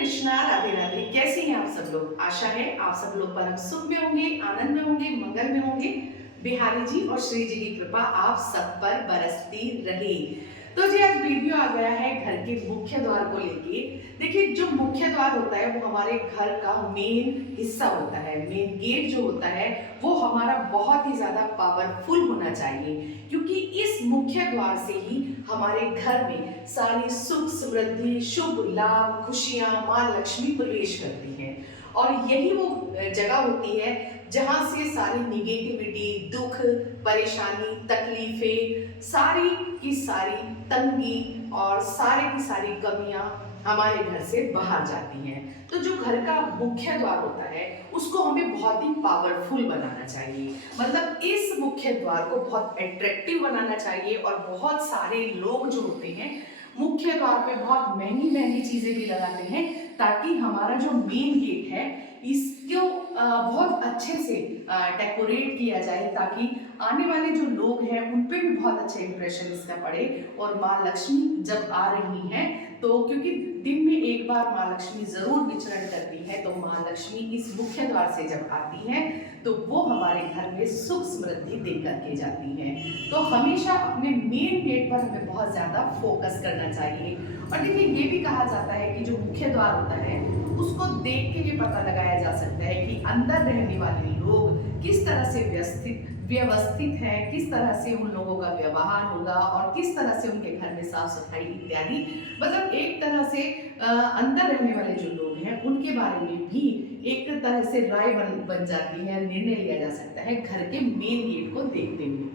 कृष्णा, राधे राधे। कैसे हैं आप सब लोग? आशा है आप सब लोग परम सुख में होंगे, आनंद में होंगे, मंगल में होंगे। बिहारी जी और श्री जी की कृपा आप सब पर बरसती रहे। तो जी आज वीडियो आ गया है घर के मुख्य द्वार को लेके। देखिए जो मुख्य द्वार होता है वो हमारे घर का मेन हिस्सा होता है। मेन गेट जो होता है वो हमारा बहुत ही ज्यादा पावरफुल होना चाहिए, क्योंकि इस मुख्य द्वार से ही हमारे घर में सारी सुख समृद्धि, शुभ लाभ, खुशियां, माँ लक्ष्मी प्रवेश करती हैं। और यही वो जगह होती है जहां से सारी निगेटिविटी, दुख, परेशानी, तकलीफें, सारी की सारी तंगी और सारी की सारी कमियां हमारे घर से बाहर जाती हैं। तो जो घर का मुख्य द्वार होता है उसको हमें बहुत ही पावरफुल बनाना चाहिए। मतलब इस मुख्य द्वार को बहुत अट्रैक्टिव बनाना चाहिए। और बहुत सारे लोग जो होते हैं मुख्य द्वार पे बहुत महंगी महंगी चीजें भी लगाते हैं, ताकि हमारा जो मेन गेट है इसको बहुत अच्छे से डेकोरेट किया जाए, ताकि आने वाले जो लोग हैं उन पे भी बहुत अच्छा इंप्रेशन इसका पड़े। और माँ लक्ष्मी जब आ रही हैं तो क्योंकि दिन में एक बार माँ लक्ष्मी जरूर विचरण करती है, तो माँ लक्ष्मी इस मुख्य द्वार से जब आती है तो वो हमारे घर में सुख समृद्धि दे करके जाती है। तो हमेशा अपने मेन गेट पर हमें बहुत ज्यादा फोकस करना चाहिए। और देखिए ये भी कहा जाता है कि जो मुख्य द्वार होता है उसको देख के ये पता लगाया जा सकता है कि अंदर रहने वाले लोग किस तरह से व्यवस्थित है, किस तरह से उन लोगों का व्यवहार होगा और किस तरह से उनके घर में साफ सफाई इत्यादि। मतलब एक तरह से अंदर रहने वाले जो लोग हैं उनके बारे में भी एक तरह से राय बन जाती है, निर्णय लिया जा सकता है घर के मेन गेट को देखते हुए।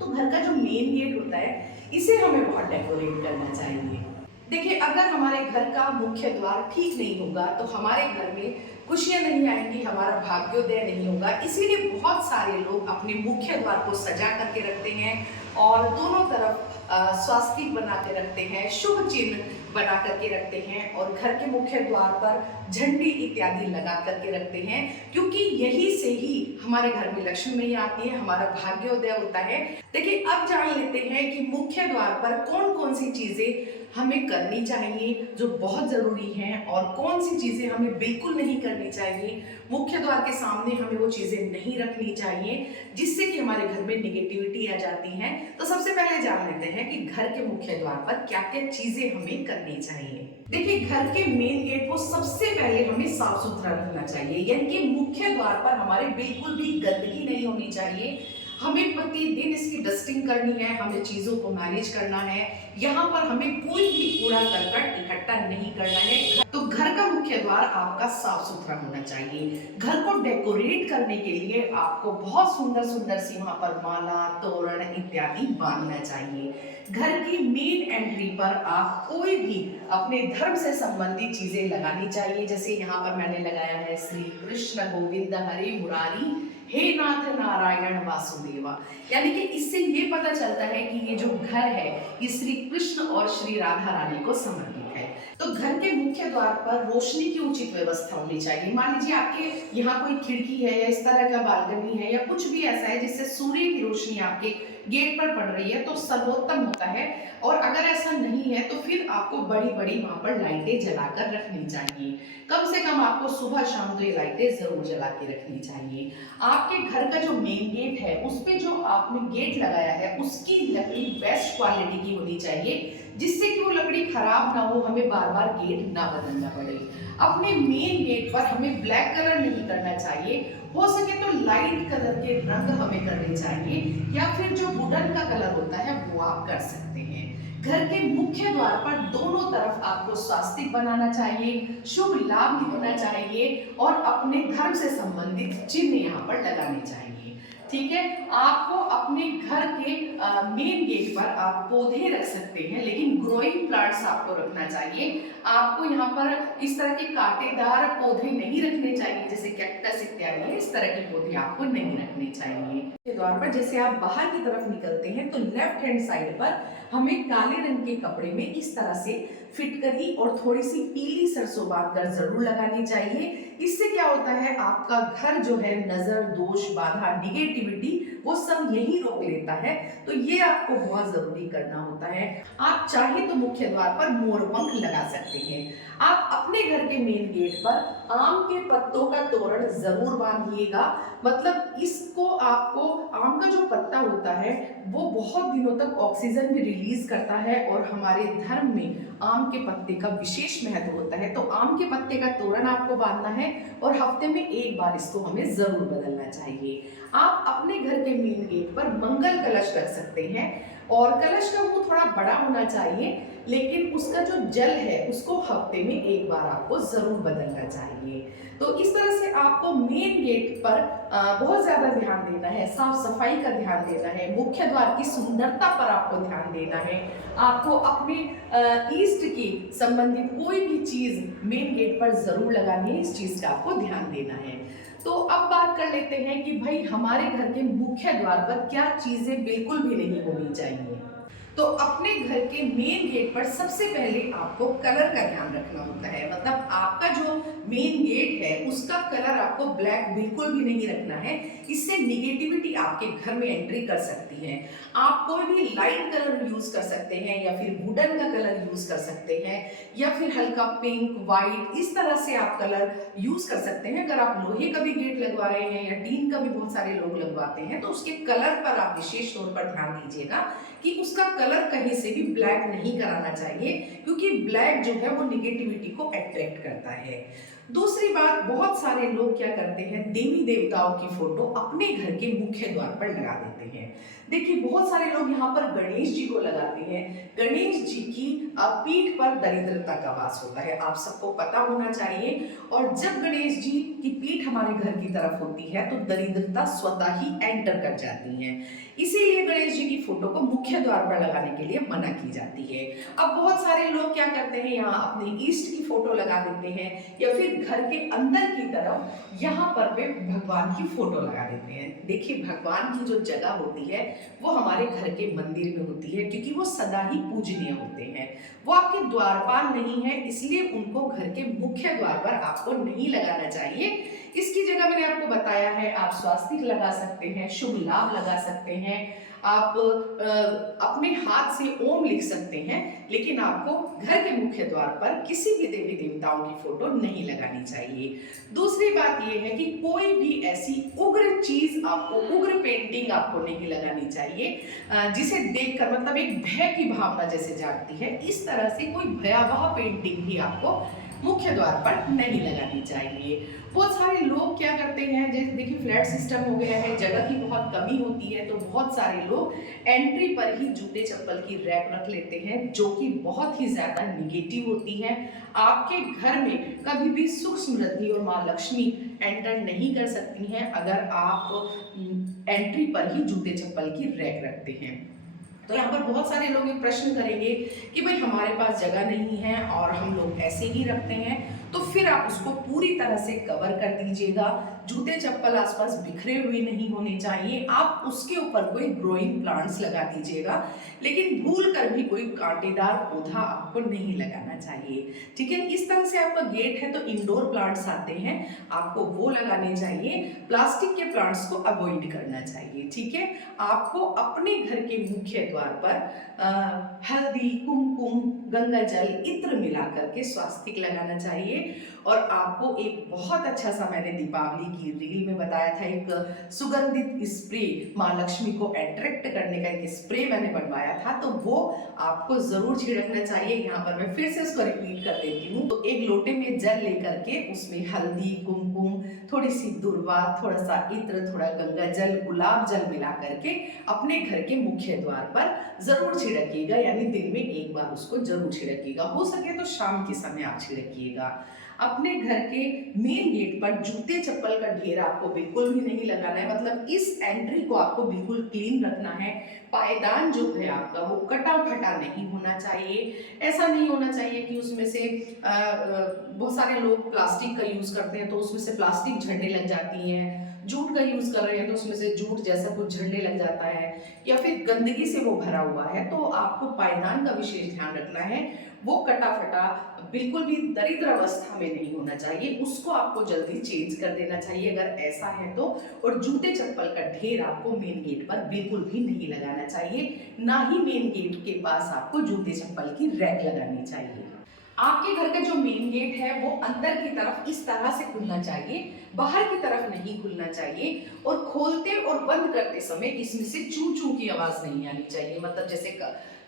तो घर का जो मेन गेट होता है इसे हमें बहुत डेकोरेट करना चाहिए। देखिए अगर हमारे घर का मुख्य द्वार ठीक नहीं होगा तो हमारे घर में खुशियां नहीं आएंगी, हमारा भाग्योदय नहीं होगा। इसीलिए बहुत सारे लोग अपने मुख्य द्वार को सजा करके रखते हैं और दोनों तरफ स्वास्तिक बना के रखते हैं, शुभ चिन्ह बना करके रखते हैं और घर के मुख्य द्वार पर झंडी इत्यादि लगा करके रखते हैं, क्योंकि यही से ही हमारे घर में लक्ष्मी मैया आती है, हमारा भाग्योदय होता है। देखिए अब जान लेते हैं कि मुख्य द्वार पर कौन कौन सी चीजें हमें करनी चाहिए जो बहुत जरूरी हैं और कौन सी चीजें हमें बिल्कुल नहीं करनी चाहिए। मुख्य द्वार के सामने हमें वो चीजें नहीं रखनी चाहिए जिससे कि हमारे घर में निगेटिविटी आ जाती है। तो सबसे पहले जान लेते हैं कि घर के मुख्य द्वार पर क्या क्या चीजें हमें करनी चाहिए। देखिए घर के मेन गेट को सबसे पहले हमें साफ सुथरा रखना चाहिए, यानी कि मुख्य द्वार पर हमारे बिल्कुल भी गंदगी नहीं होनी चाहिए। हमें प्रतिदिन इसकी डस्टिंग करनी है, हमें चीजों को मैनेज करना है। यहाँ पर हमें कोई भी कूड़ा करकट इकट्ठा नहीं करना है। तो घर का मुख्य द्वार आपका साफ सुथरा होना चाहिए। घर को डेकोरेट करने के लिए आपको बहुत सुंदर सुंदर सी वहां पर माला, तोरण इत्यादि बांधना चाहिए। घर की मेन एंट्री पर आप कोई भी अपने धर्म से संबंधित चीजें लगानी चाहिए। जैसे यहाँ पर मैंने लगाया है श्री कृष्ण गोविंद हरे मुरारी हे नाथ नारायण वासुदेवा, यानी कि इससे ये पता चलता है कि ये जो घर है ये श्री कृष्ण और श्री राधा रानी को समर्पित है। तो घर के मुख्य द्वार पर रोशनी की उचित व्यवस्था होनी चाहिए। मान लीजिए आपके यहाँ कोई खिड़की है या इस तरह का बालकनी है या कुछ भी ऐसा है जिससे सूर्य की रोशनी आपके गेट पर पड़ रही है तो सर्वोत्तम होता है। और अगर ऐसा नहीं है तो फिर आपको बड़ी बड़ी वहां पर लाइटें जलाकर रखनी चाहिए। कम से कम आपको सुबह शाम तो ये लाइटें जरूर जला के रखनी चाहिए। आपके घर का जो मेन गेट है उस पे जो आपने गेट लगाया है उसकी लकड़ी बेस्ट क्वालिटी की होनी चाहिए, जिससे कि वो लकड़ी खराब ना हो, हमें बार बार गेट ना बदलना पड़े। अपने मेन गेट पर हमें ब्लैक कलर नहीं करना चाहिए, हो सके तो लाइट कलर के रंग हमें करने चाहिए या फिर जो वुडन का कलर होता है वो आप कर सकते हैं। घर के मुख्य द्वार पर दोनों तरफ आपको स्वास्तिक बनाना चाहिए, शुभ लाभ लिखना चाहिए और अपने धर्म से संबंधित चिन्ह यहाँ पर लगाने चाहिए। ठीक है, आपको अपने घर के मेन गेट पर आप पौधे रख सकते हैं, लेकिन ग्रोइंग प्लांट्स आपको रखना चाहिए। आपको यहाँ पर इस तरह के कांटेदार पौधे नहीं रखने चाहिए, जैसे कैक्टस इत्यादि, इस तरह के पौधे आपको नहीं रखने चाहिए। द्वार पर जैसे आप बाहर की तरफ निकलते हैं तो लेफ्ट हैंड साइड पर हमें काले रंग के कपड़े में इस तरह से फिटकरी और थोड़ी सी पीली सरसों बांधकर जरूर लगानी चाहिए। इससे क्या होता है आपका घर जो है नजर, दोष, बाधा, निगेटिविटी वो सब यही रोक लेता है। तो ये आपको बहुत जरूरी करना होता है। आप चाहे तो मुख्य द्वार पर मोरपंख लगा सकते हैं। आप अपने घर के मेन गेट पर आम के पत्तों का तोरण जरूर बांधिएगा। मतलब इसको आपको, आम का जो पत्ता होता है वो बहुत दिनों तक ऑक्सीजन भी रिलीज करता है और हमारे धर्म में आम के पत्ते का विशेष महत्व होता है। तो आम के पत्ते का तोरण आपको बांधना है और हफ्ते में एक बार इसको हमें जरूर बदलना चाहिए। आप अपने घर के मेन गेट पर मंगल कलश रख सकते हैं और कलश का मुंह थोड़ा बड़ा होना चाहिए, लेकिन उसका जो जल है उसको हफ्ते में एक बार आपको जरूर बदलना चाहिए। तो इस तरह से आपको मेन गेट पर बहुत ज्यादा ध्यान देना है, साफ सफाई का ध्यान देना है, मुख्य द्वार की सुंदरता पर आपको ध्यान देना है। आपको अपने ईस्ट की संबंधित कोई भी चीज मेन गेट पर जरूर लगानी है, इस चीज का आपको ध्यान देना है। तो अब बात कर लेते हैं कि भाई हमारे घर के मुख्य द्वार पर क्या चीजें बिल्कुल भी नहीं होनी चाहिए। तो अपने घर के मेन गेट पर सबसे पहले आपको कलर का ध्यान रखना होता है। मतलब आपका जो मेन गेट है उसका कलर आपको ब्लैक बिल्कुल भी नहीं रखना है, इससे निगेटिविटी आपके घर में एंट्री कर सकती है। आप कोई भी लाइट कलर यूज कर सकते हैं या फिर वुडन का कलर यूज कर सकते हैं या फिर हल्का पिंक, व्हाइट, इस तरह से आप कलर यूज कर सकते हैं। अगर आप लोहे का भी गेट लगवा रहे हैं या टीन का भी बहुत सारे लोग लगवाते हैं तो उसके कलर पर आप विशेष तौर पर ध्यान दीजिएगा कि उसका कलर कहीं से भी ब्लैक नहीं कराना चाहिए, क्योंकि ब्लैक जो है वो निगेटिविटी को अट्रैक्ट करता है। दूसरी बात, बहुत सारे लोग क्या करते हैं, देवी देवताओं की फोटो अपने घर के मुख्य द्वार पर लगा देते हैं। देखिए बहुत सारे लोग यहाँ पर गणेश जी को लगाते हैं। गणेश जी की पीठ पर दरिद्रता का वास होता है, आप सबको पता होना चाहिए। और जब गणेश जी की पीठ हमारे घर की तरफ होती है तो दरिद्रता स्वतः ही एंटर कर जाती है। इसीलिए गणेश जी की फोटो को मुख्य द्वार पर लगाने के लिए मना की जाती है। अब बहुत सारे लोग क्या करते हैं, यहाँ अपने ईष्ट की फोटो लगा देते हैं या फिर घर के अंदर की तरफ यहाँ पर वे भगवान की फोटो लगा देते हैं। देखिए भगवान की जो जगह होती है वो हमारे घर के मंदिर में होती है, क्योंकि वो सदा ही पूजनीय होते हैं। वो आपके द्वारपाल नहीं है, इसलिए उनको घर के मुख्य द्वार पर आपको नहीं लगाना चाहिए। इसकी जगह मैंने आपको बताया है, आप स्वास्तिक लगा सकते हैं, शुभ लाभ लगा सकते हैं, आप अपने हाथ से ओम लिख सकते हैं, लेकिन आपको घर के मुख्य द्वार पर किसी भी देवी देवताओं की फोटो नहीं लगानी चाहिए। दूसरी बात यह है कि कोई भी ऐसी उग्र चीज आपको, उग्र पेंटिंग आपको नहीं लगानी चाहिए जिसे देखकर मतलब एक भय की भावना जैसे जागती है, इस तरह से कोई भयावह पेंटिंग भी आपको मुख्य द्वार पर नहीं लगानी चाहिए। बहुत सारे लोग क्या करते हैं, जैसे देखिए फ्लैट सिस्टम हो गया है, जगह की बहुत कमी होती है, तो बहुत सारे लोग एंट्री पर ही जूते चप्पल की रैक रख लेते हैं, जो कि बहुत ही ज्यादा निगेटिव होती है। आपके घर में कभी भी सुख समृद्धि और माँ लक्ष्मी एंटर नहीं कर सकती हैं अगर आप एंट्री पर ही जूते चप्पल की रैक रखते हैं। तो यहाँ पर बहुत सारे लोग ये प्रश्न करेंगे कि भाई हमारे पास जगह नहीं है और हम लोग ऐसे ही रखते हैं, तो फिर आप उसको पूरी तरह से कवर कर दीजिएगा। जूते चप्पल आसपास बिखरे हुए नहीं होने चाहिए। आप उसके ऊपर कोई ग्रोइंग प्लांट्स लगा दीजिएगा, लेकिन भूल कर भी कोई कांटेदार पौधा आपको नहीं लगाना चाहिए। ठीक है, इस तरह से आपका गेट है तो इंडोर प्लांट्स आते हैं, आपको वो लगाने चाहिए। प्लास्टिक के प्लांट्स को अवॉइड करना चाहिए। ठीक है, आपको अपने घर के मुख्य द्वार पर हल्दी, कुमकुम, गंगा जल, इत्र मिला करके स्वास्तिक लगाना चाहिए। और आपको एक बहुत अच्छा सा, मैंने दीपावली की रील में बताया था, एक सुगंधित स्प्रे, माँ लक्ष्मी को अट्रैक्ट करने का एक स्प्रे मैंने बनवाया था, तो वो आपको जरूर छिड़कना चाहिए। यहाँ पर मैं फिर से उसको रिपीट कर देती हूँ। तो एक लोटे में जल लेकर के उसमें हल्दी, कुमकुम, थोड़ी सी दुर्वा, थोड़ा सा इत्र, थोड़ा गंगा जल, गुलाब जल मिला करके अपने घर के मुख्य द्वार पर जरूर छिड़किएगा, यानी दिन में एक बार उसको जरूर छिड़किएगा। हो सके तो शाम के समय आप छिड़किएगा। अपने घर के मेन गेट पर जूते चप्पल का ढेर आपको बिल्कुल भी नहीं लगाना है। मतलब इस एंट्री को आपको बिल्कुल क्लीन रखना है, पायदान जो है आपका वो कटा फटा नहीं होना चाहिए। ऐसा नहीं होना चाहिए कि उसमें से बहुत सारे लोग प्लास्टिक का यूज करते हैं तो उसमें से प्लास्टिक झंडे लग जाती हैं, जूट का यूज कर रहे हैं तो उसमें से जूट जैसा कुछ झंडे लग जाता है, या फिर गंदगी से वो भरा हुआ है। तो आपको पायदान का विशेष ध्यान रखना है, वो कटा फटा बिल्कुल भी दरिद्र अवस्था में नहीं होना चाहिए, उसको आपको जल्दी चेंज कर देना चाहिए अगर ऐसा है तो। और जूते चप्पल का ढेर आपको मेन गेट पर बिल्कुल भी नहीं लगाना चाहिए, ना ही मेन गेट के पास आपको जूते चप्पल की रैक लगानी चाहिए। आपके घर का जो मेन गेट है वो अंदर की तरफ इस तरह से खुलना चाहिए, बाहर की तरफ नहीं खुलना चाहिए। और खोलते और बंद करते समय इसमें से चू चू की आवाज नहीं आनी चाहिए, मतलब जैसे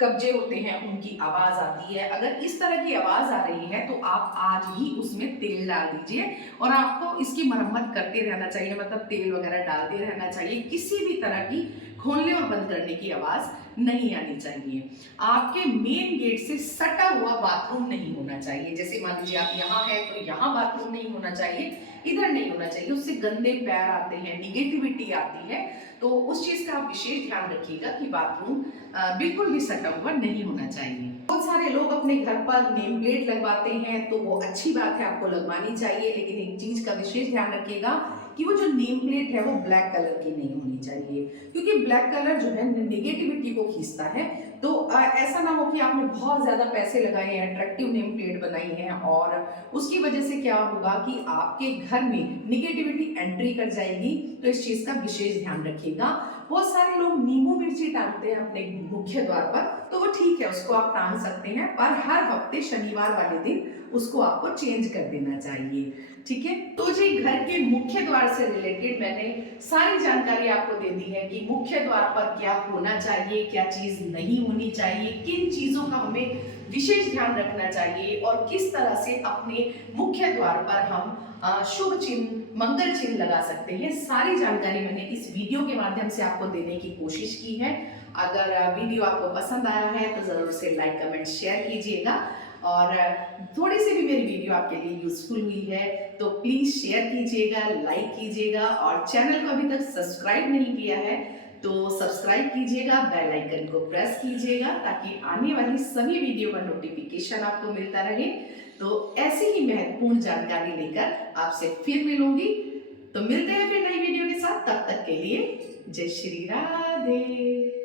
कब्जे होते हैं उनकी आवाज आती है। अगर इस तरह की आवाज आ रही है तो आप आज ही उसमें तेल डाल दीजिए और आपको इसकी मरम्मत करते रहना चाहिए, मतलब तेल वगैरह डालते रहना चाहिए। किसी भी तरह की खोलने और बंद करने की आवाज नहीं आनी चाहिए। आपके मेन गेट से सटा हुआ बाथरूम नहीं होना चाहिए, जैसे मान लीजिए आप यहाँ हैं तो यहाँ बाथरूम नहीं होना चाहिए, इधर नहीं होना चाहिए, उससे गंदे पैर आते हैं, निगेटिविटी आती है। तो उस चीज का आप विशेष ध्यान रखिएगा कि बाथरूम बिल्कुल भी सटा हुआ नहीं होना चाहिए। बहुत सारे लोग अपने घर पर नेम प्लेट लगवाते हैं तो वो अच्छी बात है, आपको लगवानी चाहिए, लेकिन एक चीज का विशेष ध्यान रखिएगा कि वो जो नेम प्लेट है वो ब्लैक कलर की नहीं होनी चाहिए, क्योंकि ब्लैक कलर जो है निगेटिविटी को खींचता है। तो ऐसा ना हो कि आपने बहुत ज्यादा पैसे लगाए हैं, अट्रैक्टिव नेम प्लेट बनाई है और उसकी वजह से क्या होगा कि आपके घर में निगेटिविटी एंट्री कर जाएगी। तो इस चीज का विशेष ध्यान रखिएगा। बहुत सारे लोग नींबू मिर्ची टांगते हैं अपने मुख्य द्वार पर, तो वो ठीक है, उसको आप टांग सकते हैं, पर हर हफ्ते शनिवार वाले दिन उसको आपको चेंज कर देना चाहिए। ठीक है, तो जी घर के मुख्य द्वार से रिलेटेड मैंने सारी जानकारी आपको दे दी है कि मुख्य द्वार पर क्या होना चाहिए, क्या चीज नहीं होनी चाहिए, किन चीजों का हमें विशेष ध्यान रखना चाहिए और किस तरह से अपने मुख्य द्वार पर हम शुभ चिन्ह, मंगल चिन्ह लगा सकते हैं। सारी जानकारी मैंने इस वीडियो के माध्यम से आपको देने की कोशिश की है। अगर वीडियो आपको पसंद आया है तो जरूर से लाइक कमेंट शेयर कीजिएगा, और थोड़ी सी भी मेरी वीडियो आपके लिए यूजफुल हुई है तो प्लीज शेयर कीजिएगा, लाइक कीजिएगा, और चैनल को अभी तक सब्सक्राइब नहीं किया है तो सब्सक्राइब कीजिएगा, बेल आइकन को प्रेस कीजिएगा ताकि आने वाली सभी वीडियो का नोटिफिकेशन आपको मिलता रहे। तो ऐसी ही महत्वपूर्ण जानकारी लेकर आपसे फिर मिलूंगी। तो मिलते हैं फिर नई वीडियो के साथ, तब तक के लिए जय श्री राधे।